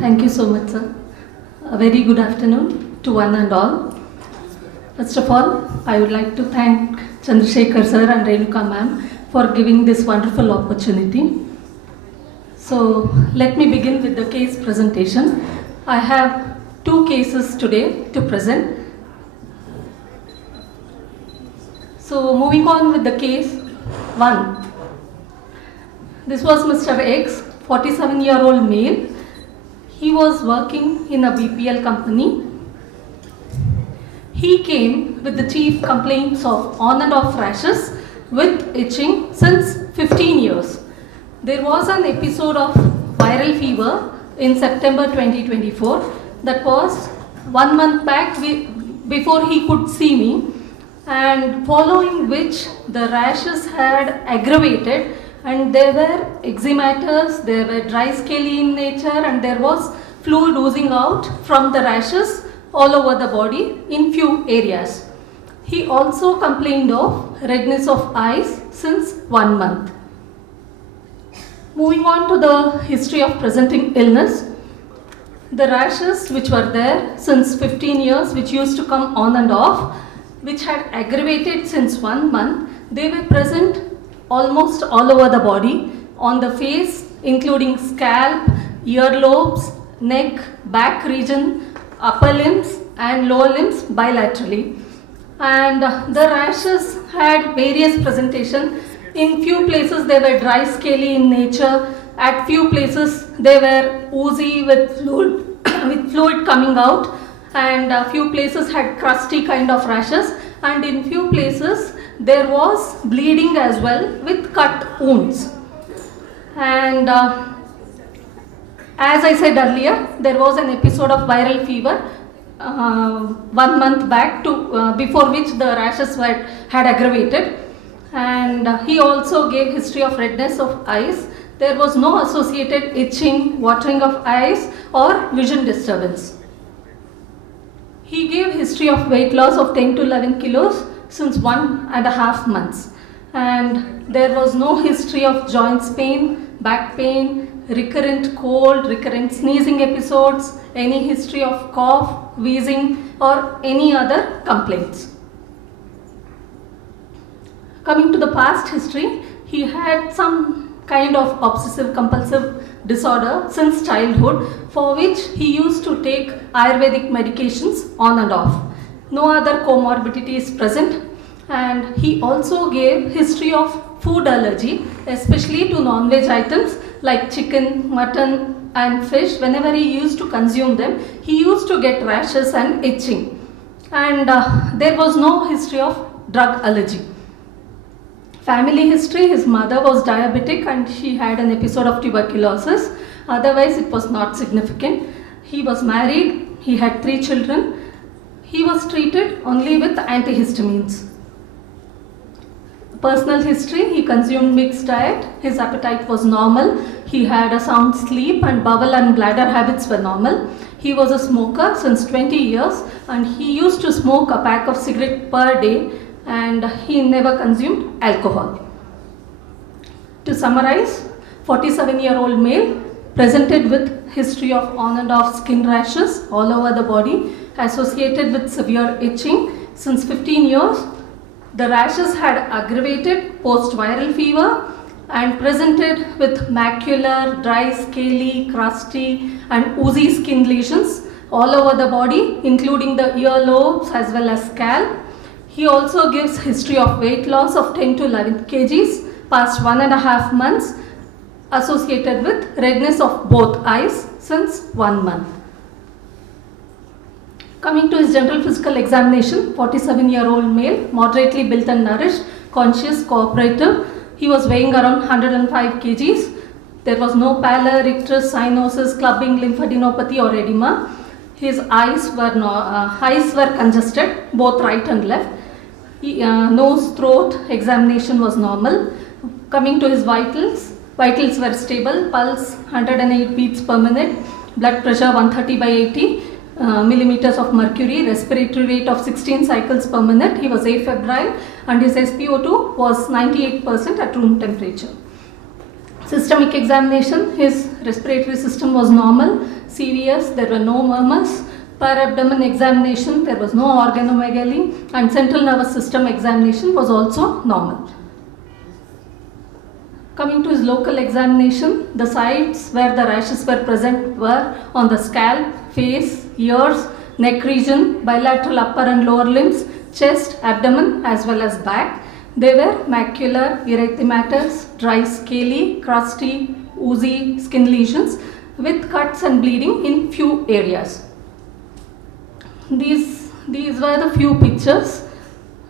Thank you so much, sir. A very good afternoon to one and all. First of all, I would like to thank Chandrasekhar sir and Renuka ma'am for giving this wonderful opportunity. So, let me begin with the case presentation. I have two cases today to present. So, moving on with the case 1. This was Mr. X, 47-year-old male. He was working in a BPL company. He came with the chief complaints of on and off rashes with itching since 15 years. There was an episode of viral fever in September 2024 that was 1 month back before he could see me, and following which the rashes had aggravated and there were eczematous, there were dry scaly in nature, and there was fluid oozing out from the rashes all over the body in few areas. He also complained of redness of eyes since 1 month. Moving on to the history of presenting illness, the rashes which were there since 15 years, which used to come on and off, which had aggravated since 1 month, they were present almost all over the body, on the face, including scalp, earlobes, neck, back region, upper limbs and lower limbs bilaterally. And the rashes had various presentation. In few places they were dry scaly in nature, at few places they were oozy with fluid coming out, and a few places had crusty kind of rashes, and in few places there was bleeding as well with cut wounds. And as I said earlier, there was an episode of viral fever 1 month back before which the rashes had aggravated, and he also gave history of redness of eyes. There was no associated itching, watering of eyes or vision disturbance. He gave history of weight loss of 10 to 11 kilos since 1.5 months, and there was no history of joints pain, back pain, recurrent cold, recurrent sneezing episodes, any history of cough, wheezing or any other complaints. Coming to the past history, he had some kind of obsessive compulsive disorder since childhood, for which he used to take Ayurvedic medications on and off. No other comorbidity is present, and he also gave history of food allergy, especially to non-veg items like chicken, mutton and fish. Whenever he used to consume them, he used to get rashes and itching, and there was no history of drug allergy. Family history, his mother was diabetic and she had an episode of tuberculosis. Otherwise it was not significant. He was married, he had 3 children. He was treated only with antihistamines. Personal history, he consumed mixed diet, his appetite was normal, he had a sound sleep and bowel and bladder habits were normal. He was a smoker since 20 years and he used to smoke a pack of cigarette per day, and he never consumed alcohol. To summarize, 47-year-old male presented with history of on and off skin rashes all over the body associated with severe itching since 15 years. The rashes had aggravated post-viral fever and presented with macular, dry, scaly, crusty and oozy skin lesions all over the body, including the earlobes as well as scalp. He also gives history of weight loss of 10 to 11 kgs past 1.5 months, associated with redness of both eyes since 1 month. Coming to his general physical examination, 47-year-old male, moderately built and nourished, conscious, cooperative. He was weighing around 105 kgs. There was no pallor, icterus, cyanosis, clubbing, lymphadenopathy or edema. His eyes were congested, both right and left. Nose, throat examination was normal. Coming to his vitals were stable, pulse 108 beats per minute, blood pressure 130/80 millimeters of mercury, respiratory rate of 16 cycles per minute. He was afebrile and his SpO2 was 98% at room temperature. Systemic examination, his respiratory system was normal, serious. There were no murmurs. Per abdomen examination, there was no organomegaly, and central nervous system examination was also normal. Coming to his local examination, the sites where the rashes were present were on the scalp, face, ears, neck region, bilateral upper and lower limbs, chest, abdomen as well as back. They were macular erythematous, dry scaly, crusty, oozy skin lesions with cuts and bleeding in few areas. These were the few pictures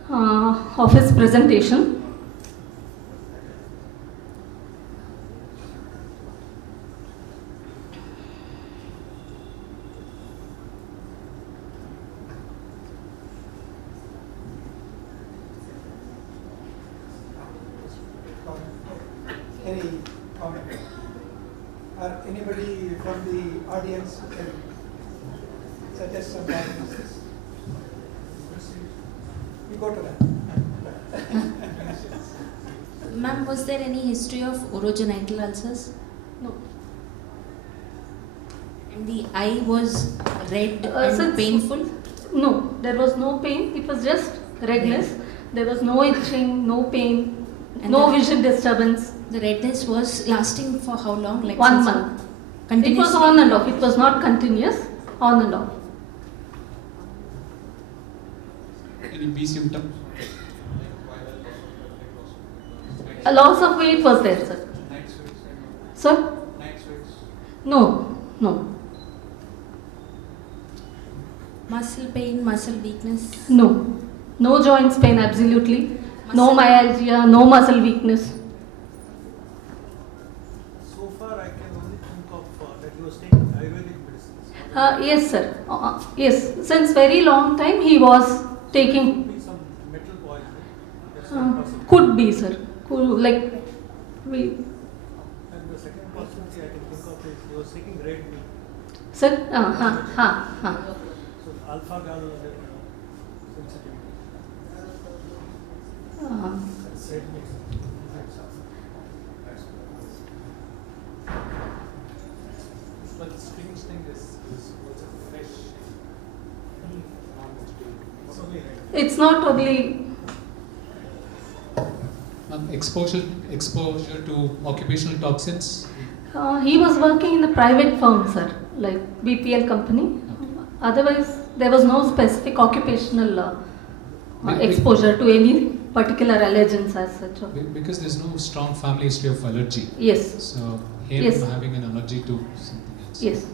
of his presentation. Any comment? Or anybody from the audience who can suggest some diagnosis? We go to that. Ma'am, was there any history of urogenital ulcers? No. And the eye was red and painful? No, there was no pain. It was just redness. There was no itching, no pain, And no vision disturbance. The redness was lasting for how long? Like 1 month. It Continuously? was on and off. It was not continuous. On and off. Any B symptoms? A loss of weight was there, sir. Sir? No, no, Muscle pain, muscle weakness? no. No joints pain, absolutely. No myalgia, no muscle weakness. So far, I can only think of that he was taking Ayurvedic medicines. Yes, sir. Yes, since very long time he was taking. Could be some metal poisoning. That's one possibility. Could be, sir. Like we, And the second possibility I can think of is he was taking red meat. sir. So alpha gal sensitivity. Red meat. But the strange thing is what's a fresh non-vegetarian. It's only red. It's not only. Exposure to occupational toxins. He was working in a private firm, sir, like BPL company. Otherwise, there was no specific occupational exposure to any particular allergens as such. Because there's no strong family history of allergy. Yes. So him Yes. having an allergy to something else. Yes.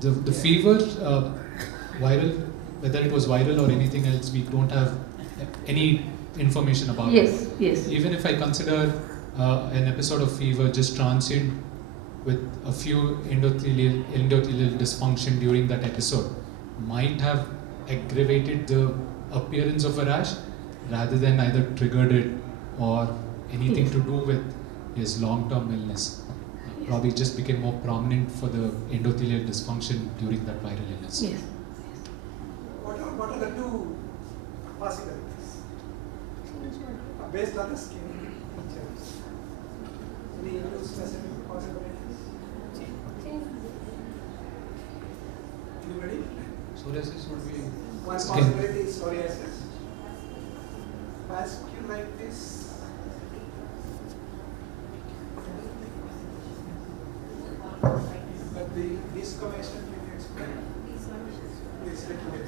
The fever, viral, whether it was viral or anything else, we don't have any information about it. Yes. Yes. Even if I consider an episode of fever just transient with a few endothelial dysfunction during that episode, might have aggravated the appearance of a rash rather than either triggered it or anything Yes. to do with his long-term illness. Probably just became more prominent for the endothelial dysfunction during that viral illness. Yes. What are the two possibilities based on the skin features? Any two specific possibilities? Anybody? Psoriasis would be One skin. possibility is psoriasis. Vasculitis. But the desquamation, can you explain? Please explain.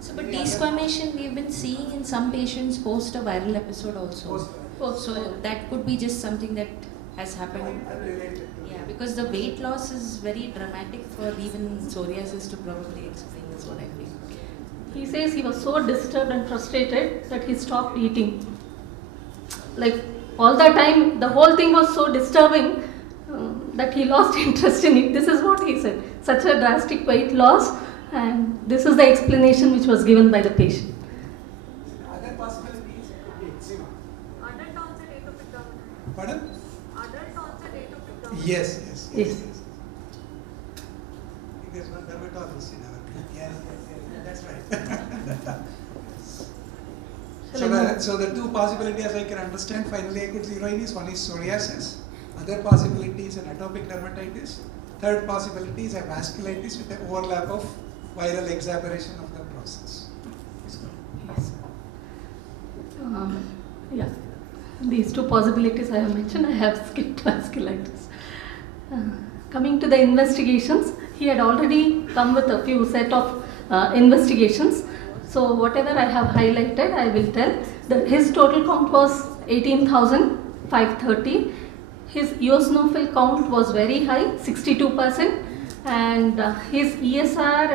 So, but desquamation we have been seeing in some patients post a viral episode also. So that could be just something that has happened. Unrelated to Yeah, because the weight loss is very dramatic for even psoriasis to probably explain, is what I feel. He says he was so disturbed and frustrated that he stopped eating. Like all the time, the whole thing was so disturbing that he lost interest in it. This is what he said. Such a drastic weight loss, and this is the explanation which was given by the patient. other possibilities could be eczema. Adult onset atopic dermatitis. Pardon? Adult onset atopic dermatitis. Yes. Yes. Because one dermatologist in our group. Yes, that's right. So the two possibilities I can understand, finally I could zero in is one is psoriasis, other possibility is an atopic dermatitis, third possibility is a vasculitis with an overlap of viral exacerbation of the process. Yes. Yeah, these two possibilities I have mentioned. I have skipped vasculitis. Coming to the investigations, he had already come with a few set of investigations. So whatever I have highlighted, I will tell. His total count was 18,530. His eosinophil count was very high, 62%, and his ESR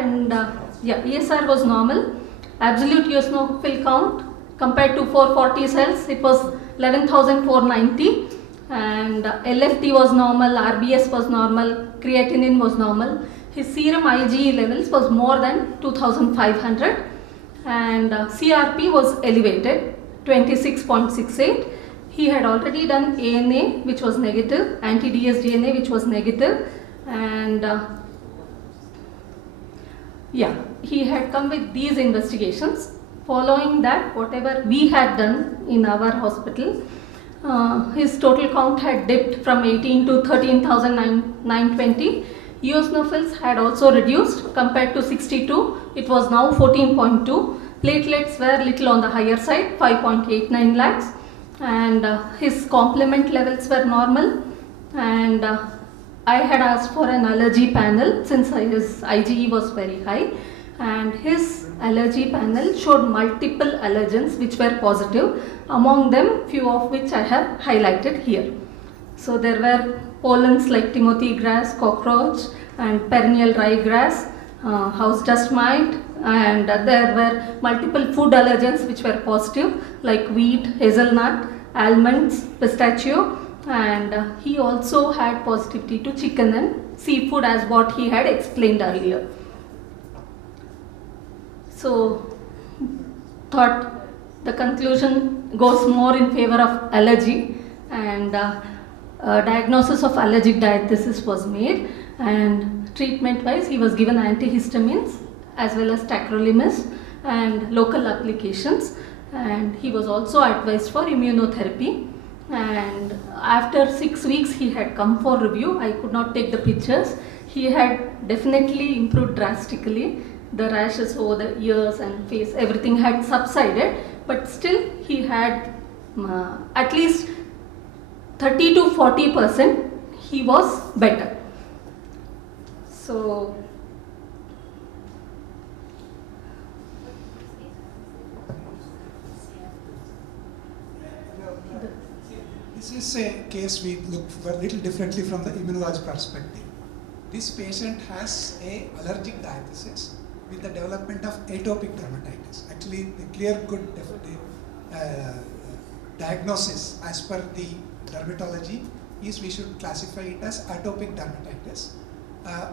was normal. Absolute eosinophil count compared to 440 cells, it was 11,490, and LFT was normal, RBS was normal, creatinine was normal. His serum IgE levels was more than 2,500, and CRP was elevated, 26.68. He had already done ANA, which was negative, anti-dsDNA, which was negative, and he had come with these investigations. Following that, whatever we had done in our hospital, his total count had dipped from 18 to 13,920. Eosinophils had also reduced compared to 62. It was now 14.2. Platelets were little on the higher side, 5.89 lakhs. And his complement levels were normal. And I had asked for an allergy panel since his IgE was very high. And his allergy panel showed multiple allergens which were positive, among them few of which I have highlighted here. So there were pollens like timothy grass, cockroach, and perennial ryegrass, house dust mite, and there were multiple food allergens which were positive like wheat, hazelnut, almonds, pistachio, and he also had positivity to chicken and seafood as what he had explained earlier. So, thought the conclusion goes more in favor of allergy, and diagnosis of allergic diathesis was made, and treatment wise he was given antihistamines as well as tacrolimus and local applications, and he was also advised for immunotherapy. And after 6 weeks he had come for review. I could not take the pictures. He had definitely improved drastically. The rashes over the ears and face, everything had subsided, but still he had at least 30 to 40% he was better. So this is a case we look a little differently from the immunology perspective. This patient has a allergic diathesis with the development of atopic dermatitis. Actually, the clear good diagnosis as per the dermatology is we should classify it as atopic dermatitis.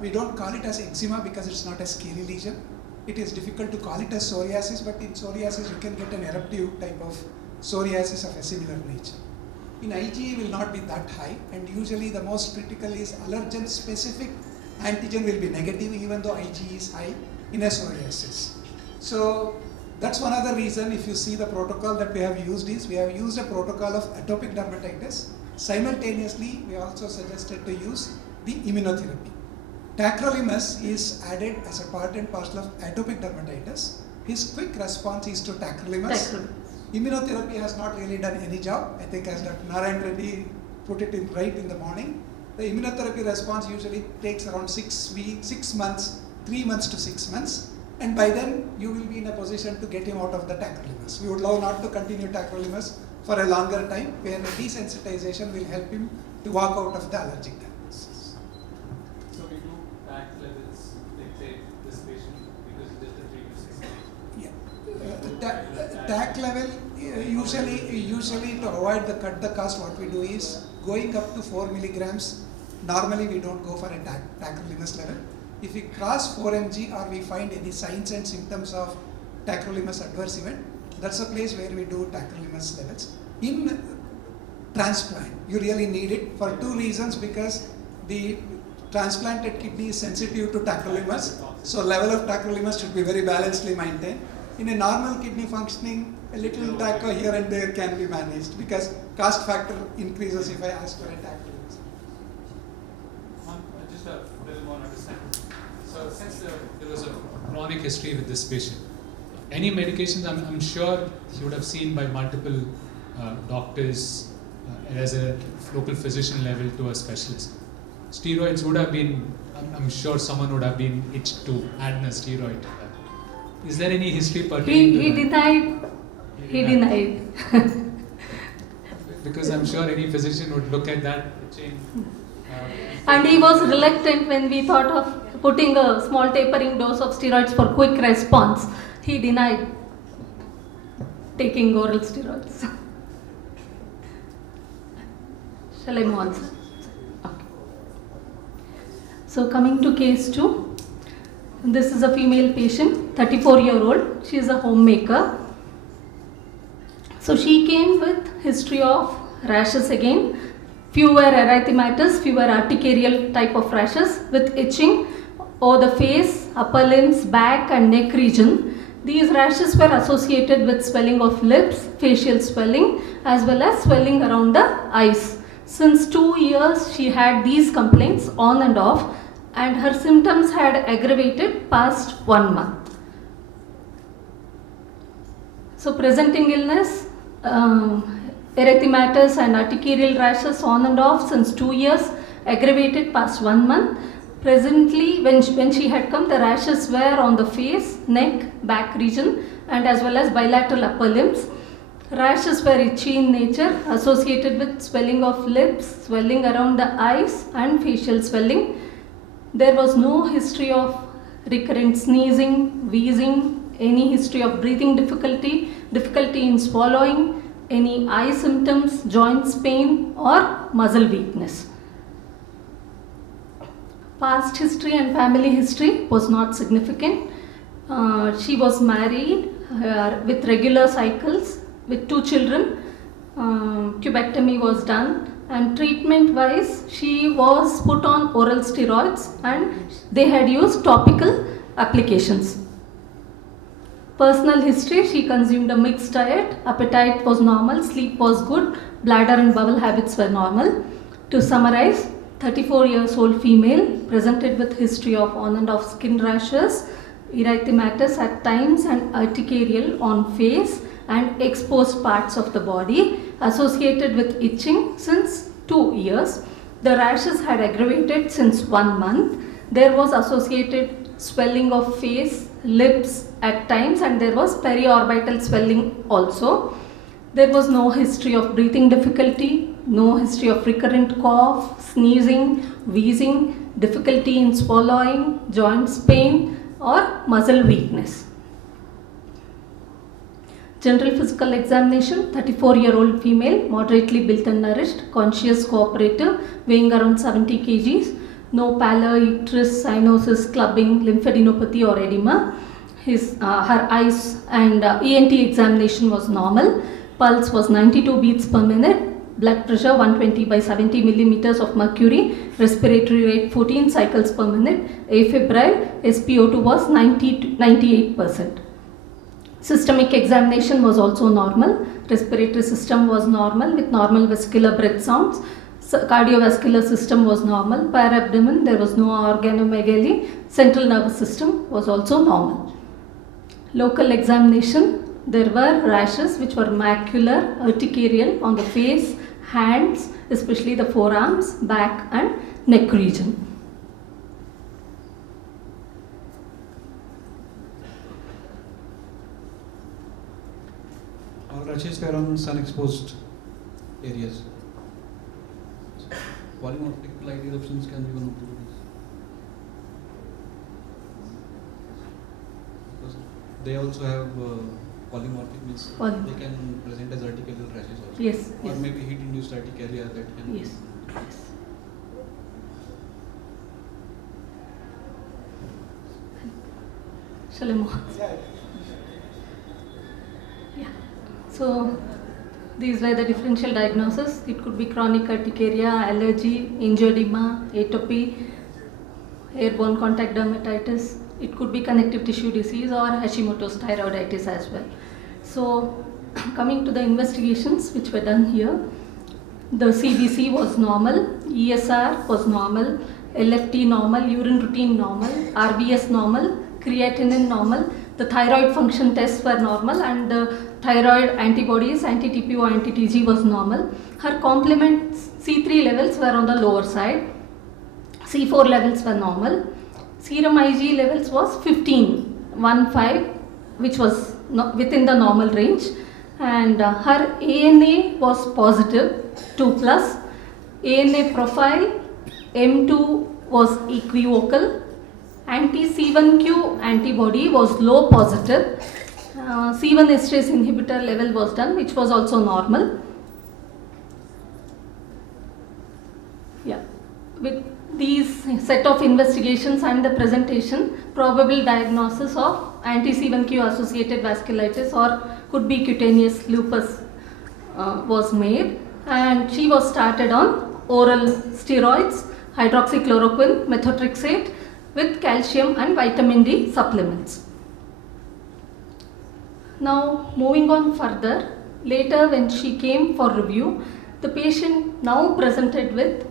We don't call it as eczema because it's not a scary lesion. It is difficult to call it as psoriasis, but in psoriasis you can get an eruptive type of psoriasis of a similar nature. In IgE will not be that high, and usually the most critical is allergen specific antigen will be negative even though IgE is high in a psoriasis. So that's one other reason. If you see the protocol that we have used is, we have used a protocol of atopic dermatitis. Simultaneously, we also suggested to use the immunotherapy. Tacrolimus is added as a part and parcel of atopic dermatitis. His quick response is to tacrolimus. Immunotherapy has not really done any job. I think as Dr. Narayan Reddy put it in right in the morning, the immunotherapy response usually takes around 6 months, 3 months to 6 months, and by then you will be in a position to get him out of the tacrolimus. We would love not to continue tacrolimus for a longer time, where a desensitization will help him to walk out of the allergic diagnosis. So we do TAC levels, let's say this patient, because just the previous TAC level, usually to avoid the cut the cost, what we do is going up to 4 milligrams. Normally we don't go for a tacrolimus level. If we cross 4 mg or we find any signs and symptoms of tacrolimus adverse event, that's a place where we do tacrolimus levels. In transplant, you really need it for 2 reasons, because the transplanted kidney is sensitive to tacrolimus, so level of tacrolimus should be very balancedly maintained. In a normal kidney functioning, a little taco here and there can be managed because cost factor increases if I ask for a taco. Just a little more understanding. So since there was a chronic history with this patient, any medications I'm sure he would have seen by multiple doctors as a local physician level to a specialist. Steroids would have been, I'm sure someone would have been itched to add a steroid to that. Is there any history pertaining to He that? denied. He denied. Because I'm sure any physician would look at that chain. And he was reluctant when we thought of putting a small tapering dose of steroids for quick response. He denied taking oral steroids. Shall I move on, sir? Okay. So coming to case 2, this is a female patient, 34-year-old. She is a homemaker. So she came with history of rashes again. Few were erythematous, few were urticarial type of rashes with itching over the face, upper limbs, back and neck region. These rashes were associated with swelling of lips, facial swelling as well as swelling around the eyes. Since 2 years she had these complaints on and off, and her symptoms had aggravated past 1 month. So presenting illness, erythematous and urticarial rashes on and off since 2 years, aggravated past 1 month. Presently, when she had come, the rashes were on the face, neck, back region and as well as bilateral upper limbs. Rashes were itchy in nature, associated with swelling of lips, swelling around the eyes and facial swelling. There was no history of recurrent sneezing, wheezing, any history of breathing difficulty, difficulty in swallowing, any eye symptoms, joints pain or muscle weakness. Past history and family history was not significant. She was married with regular cycles with 2 children. Tubectomy was done, and treatment wise she was put on oral steroids and they had used topical applications. Personal history, she consumed a mixed diet, appetite was normal, sleep was good, bladder and bowel habits were normal. To summarize, 34 years old female presented with history of on and off skin rashes, erythematous at times and urticarial on face and exposed parts of the body, associated with itching since 2 years. The rashes had aggravated since 1 month. There was associated swelling of face, lips at times, and there was periorbital swelling also. There was no history of breathing difficulty, no history of recurrent cough, sneezing, wheezing, difficulty in swallowing, joints pain or muscle weakness. General physical examination, 34-year-old female, moderately built and nourished, conscious, cooperative, weighing around 70 kgs, no pallor, icterus, cyanosis, clubbing, lymphadenopathy or edema. Her eyes and ENT examination was normal. Pulse was 92 beats per minute, blood pressure 120 by 70 millimeters of mercury, respiratory rate 14 cycles per minute, afebrile, SpO2 was 98%. Systemic examination was also normal. Respiratory system was normal with normal vesicular breath sounds. Cardiovascular system was normal. Para-abdomen, there was no organomegaly. Central nervous system was also normal. Local examination, there were rashes which were macular, urticarial on the face, hands, especially the forearms, back and neck region. All rashes were on sun-exposed areas. Polymorphic light eruptions can be one of the reasons. Because they also have polymorphic means they can present as urticarial rashes also. Yes. Or Yes. maybe heat-induced urticaria that can. Yes. Yes. Shall I move on? Yeah. So these were the differential diagnoses. It could be chronic urticaria, allergy, angioedema, atopy, airborne contact dermatitis, It could be connective tissue disease or Hashimoto's thyroiditis as well. So coming to the investigations which were done here, the CBC was normal, ESR was normal, LFT normal, urine routine normal, RBS normal, creatinine normal, the thyroid function tests were normal, and the thyroid antibodies, anti-TPO, anti-TG was normal. Her complement C3 levels were on the lower side, C4 levels were normal, serum Ig levels was 15, which was within the normal range, and her ANA was positive, 2+, ANA profile, M2 was equivocal, anti-C1q antibody was low positive, C1 esterase inhibitor level was done, which was also normal. Yeah, with these set of investigations and the presentation, probable diagnosis of anti-C1q associated vasculitis or could be cutaneous lupus was made, and she was started on oral steroids, hydroxychloroquine, methotrexate with calcium and vitamin D supplements. Now moving on further, later when she came for review, the patient now presented with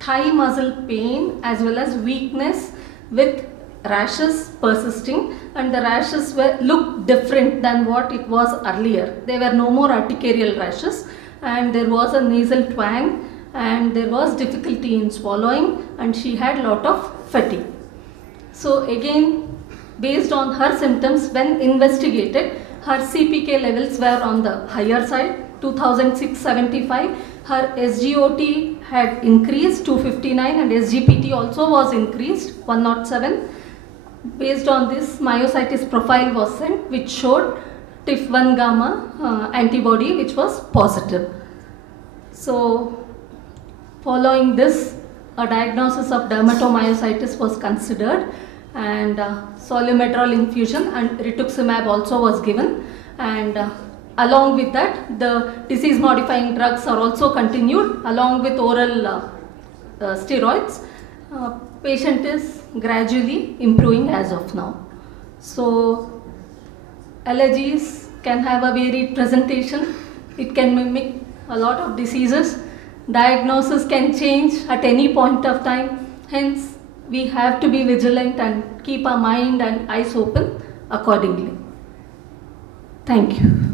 thigh muscle pain as well as weakness with rashes persisting, and the rashes looked different than what it was earlier. They were no more urticarial rashes, and there was a nasal twang, and there was difficulty in swallowing, and she had lot of fatigue. So again, based on her symptoms, when investigated, her CPK levels were on the higher side, 2675. Her SGOT had increased to 59, and SGPT also was increased, 107. Based on this, myositis profile was sent, which showed TIF1 gamma antibody, which was positive. So following this, a diagnosis of dermatomyositis was considered, and solumedrol infusion and rituximab also was given, and along with that, the disease modifying drugs are also continued along with oral steroids. Patient is gradually improving as of now. So allergies can have a varied presentation. It can mimic a lot of diseases. Diagnosis can change at any point of time. Hence, we have to be vigilant and keep our mind and eyes open accordingly. Thank you.